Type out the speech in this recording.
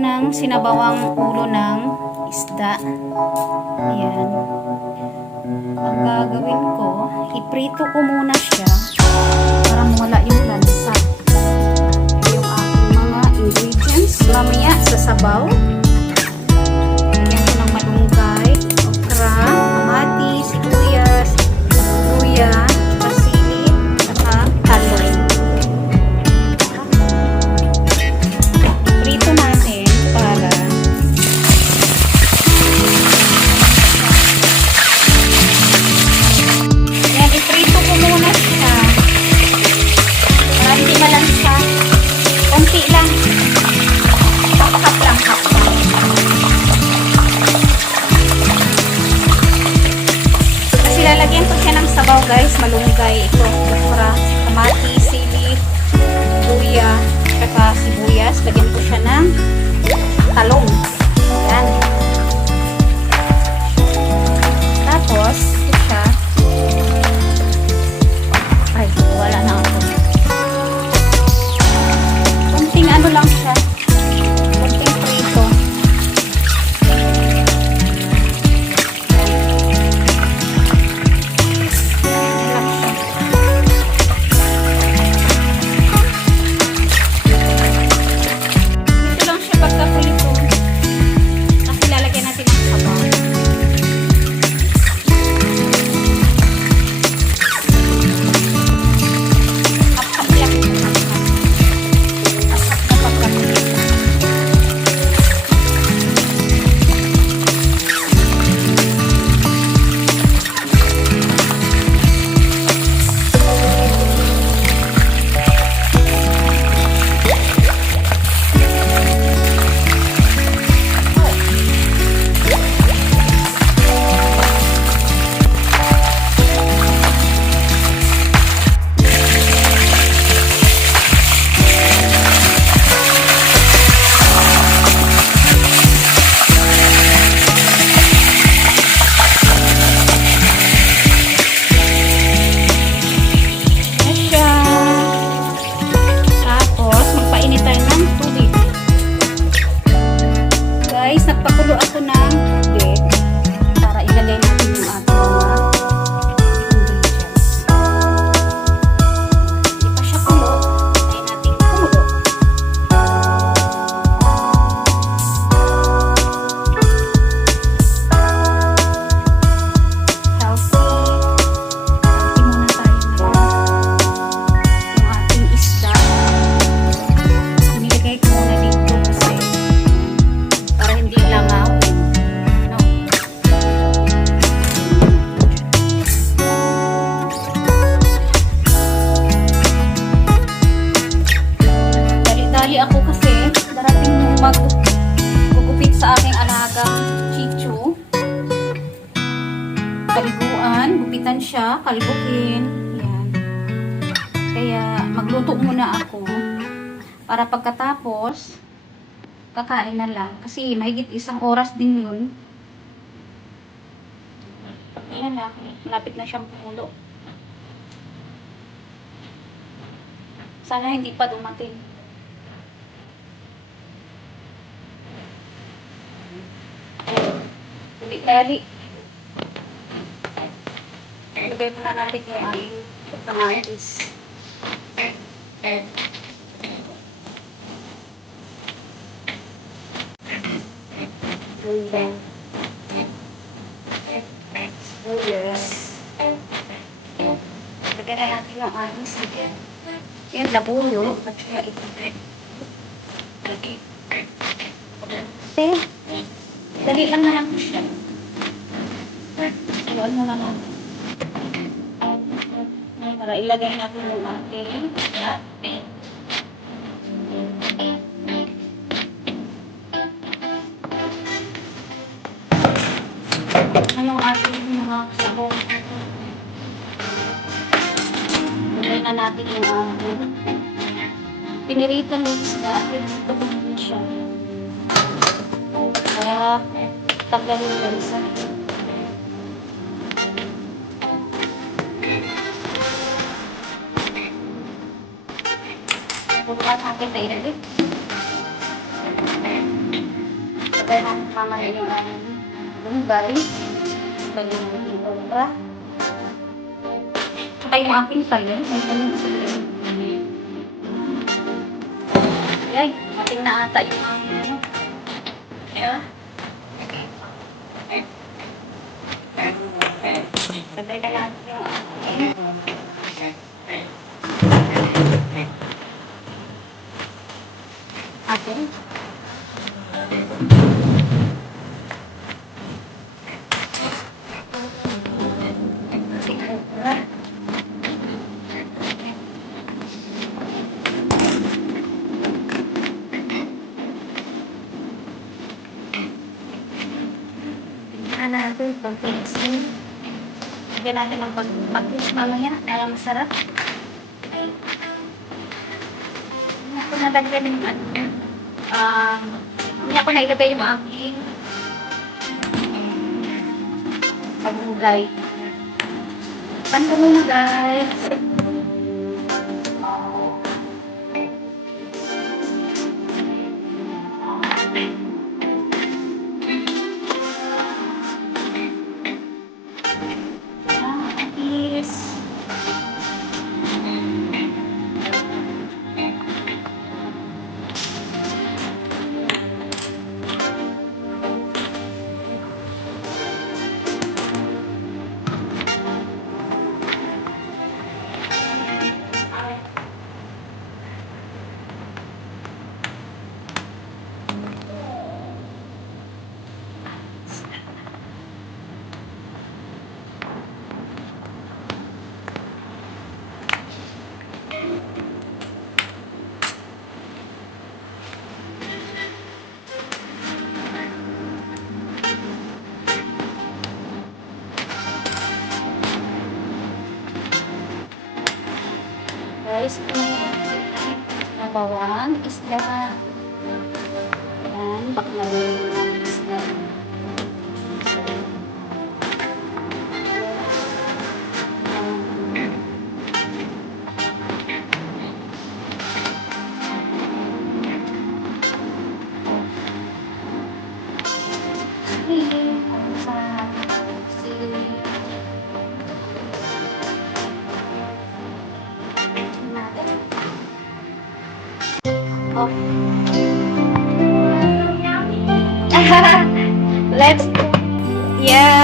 ng sinabawang ulo ng isda. Ayan. Ang gagawin ko, iprito ko muna siya para mawala yung lansa. Yung aking mga ingredients. Mamaya sa sabaw. Lagyan ko ng malunggay, okra, kamatis, sibuyas, luya, pasili, saka talong. Iprito natin para yan, iprito ko muna siya para hindi malansa. Konti lang. Half lang, half lang. Kasi lalagyan ko siya ng sabaw guys, malunggay. Ito, okra, kamatis, sili, luya, saka sibuyas. Lagyan ko siya ng talong. Yan. Tapos, ito siya. Ay, wala na ako. Kunting ano lang siya. Kunting prito. Yan lang siya. Dito lang siya pagka-prito. Kasi lalagyan natin ng sabaw. Hap-hap lang. Hap-hap na pagka-prito. Yan siya. Tapos, magpainit tayo ng tubig. Guys, nagpakulo ako ng tubig para ilagay natin yung ating mga ingredients. Hindi pa siya kulo. Tayo natin kumulo. Healthy. Healthy muna tayo ngayon. Yung ating isda. Nilagay ko muna dito kasi para hindi langaw. No. Dali-dali ako kasi darating yung maggugupit sa aking alagang chichu. Kaliguan, gupitan siya, kalbukin. Yan. Kaya magluto muna ako para pagkatapos kakain na lang. Kasi mahigit 1 oras din yun. Ayan na, malapit na siyang pumulo. Sana hindi pa dumating. Dali. Lagay mo na natin yung aking kamatis. Ayan. Oh yes. Lagyan na natin yung ating sige. Yan, labuyo. At saka ito. Okay. Dali lang na lang siya. Iwan mo lang natin. Para ilagay natin yung ating latte. Yung ating mga sabong. Ilagay na natin yung ating pinirita ng isda. Ito din siya. Kaya tagal yung lansa. Bukan natin tayo ulit. tayo ng mamalayin ang lunggay. Tayo ng obra. Saka yung aking tayo. May tanong sa tayo. Ay, mating na ata yung ano. Ayan. Sabay na natin yung ating. Natin pag-mixing. Lagyan natin ng pag-mix mamaya para masarap. Hindi ako nalagyan yung hindi ako nailagay yung aking pag-ugay. Panta mo na guys. Guys, ang bawang isda. Yan, baklang isda. Oh. Let's, yeah.